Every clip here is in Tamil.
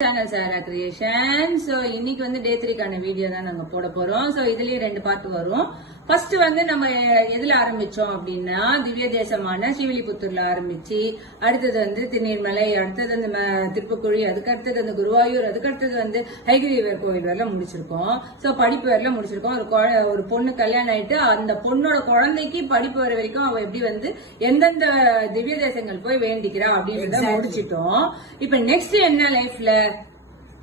சேனல் சாரா கிரியேஷன். சோ இன்னைக்கு வந்து டே 3க்கான வீடியோ தான் நாங்க போட போறோம். சோ இதுலயே 2 பார்ட் வரும். ஃபர்ஸ்ட் வந்து நம்ம எதுல ஆரம்பிச்சோம் அப்படின்னா திவ்ய தேசமான ஸ்ரீவில்லிபுத்தூர்ல ஆரம்பிச்சு, அடுத்தது வந்து திருநீர்மலை, அடுத்தது வந்து திருப்புக்குழி, அதுக்கு அடுத்தது வந்து குருவாயூர், அதுக்கு அடுத்தது வந்து ஹைகிரீவர் கோவில் வரல முடிச்சிருக்கோம். சோ படிப்பு வரல முடிச்சிருக்கோம். ஒரு பொண்ணு கல்யாணம் ஆயிட்டு அந்த பொண்ணோட குழந்தைக்கு படிப்பு வர வரைக்கும் அவ எப்படி வந்து எந்தெந்த திவ்ய தேசங்கள் போய் வேண்டிக்கிறா அப்படின்றத முடிச்சிட்டோம். இப்ப நெக்ஸ்ட் என்ன லைஃப்ல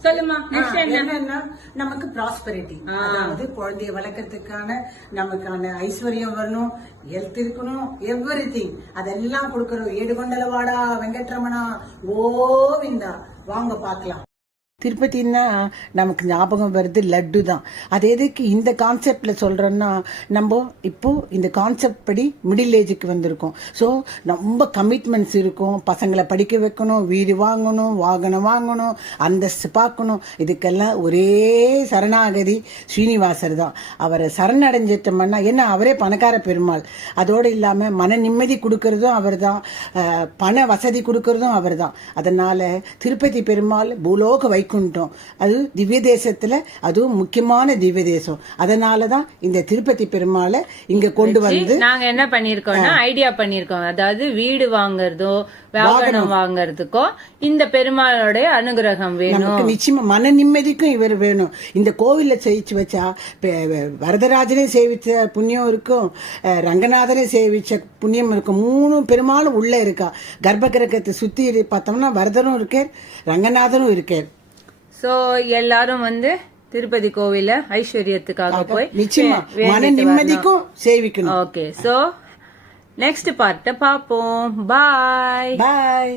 சொல்லுமா? நெக்ஸ்ட் என்னன்னா நமக்கு ப்ராஸ்பரிட்டி, அதாவது குழந்தைய வளர்க்கறதுக்கான நமக்கான ஐஸ்வர்யம் வரணும், ஹெல்த் இருக்கணும், எவ்ரிதிங் அதெல்லாம் கொடுக்கறோம். ஏடுகொண்டலவாடா வெங்கட்ரமணா கோவிந்தா வாங்க பாக்கலாம். திருப்பதினா நமக்கு ஞாபகம் வருது லட்டு தான். அது எதுக்கு இந்த கான்செப்ட்ல சொல்றோம்னா, நம்ம இப்போ இந்த கான்செப்ட் படி மிடில் ஏஜுக்கு வந்திருக்கோம். ஸோ ரொம்ப கமிட்மெண்ட்ஸ் இருக்கும். பசங்களை படிக்க வைக்கணும், வீடு வாங்கணும், வாகனம் வாங்கணும், அந்தஸ்து பார்க்கணும். இதுக்கெல்லாம் ஒரே சரணாகதி ஸ்ரீனிவாசர் தான். அவரை சரணடைஞ்சிட்டோம்னா என்ன, அவரே பணக்கார பெருமாள். அதோடு இல்லாமல் மன நிம்மதி கொடுக்கறதும் அவர் தான், பண வசதி கொடுக்கறதும் அவர் தான். அதனால திருப்பதி பெருமாள் பூலோக வைக்கும், அது திவ்ய தேசத்துல அதுவும் முக்கியமான திவ்ய தேசம். அதனாலதான் இந்த திருப்பதி பெருமாளை இங்க கொண்டு வந்து நாங்க என்ன பண்ணிருக்கோம்னா ஐடியா பண்ணிருக்கோம். அதாவது வீடு வாங்குறதோ வாகனம் வாங்குறதுக்கோ இந்த பெருமாளோட அனுகிரகம் வேணும். நிச்சயமா மன நிம்மதிக்கும் இவர் வேணும். இந்த கோவில்ல ஜெயிச்சு வச்சா வரதராஜனே சேவிச்ச புண்ணியம் இருக்கும், ரங்கநாதனே சேவிச்ச புண்ணியம் இருக்கும். 3 பெருமாளும் உள்ள இருக்கா. கர்ப்ப கிரகத்தை சுத்தி பார்த்தோம்னா வரதரும் இருக்கார், ரங்கநாதனும் இருக்கார். சோ எல்லாரும் வந்து திருப்பதி கோவில ஐஸ்வர்யத்துக்காக போய் நிச்சயமா மன நிம்மதிக்கும் சேவிக்கணும். ஓகே, சோ நெக்ஸ்ட் பார்ட்ட பாப்போம். பாய் பாய்.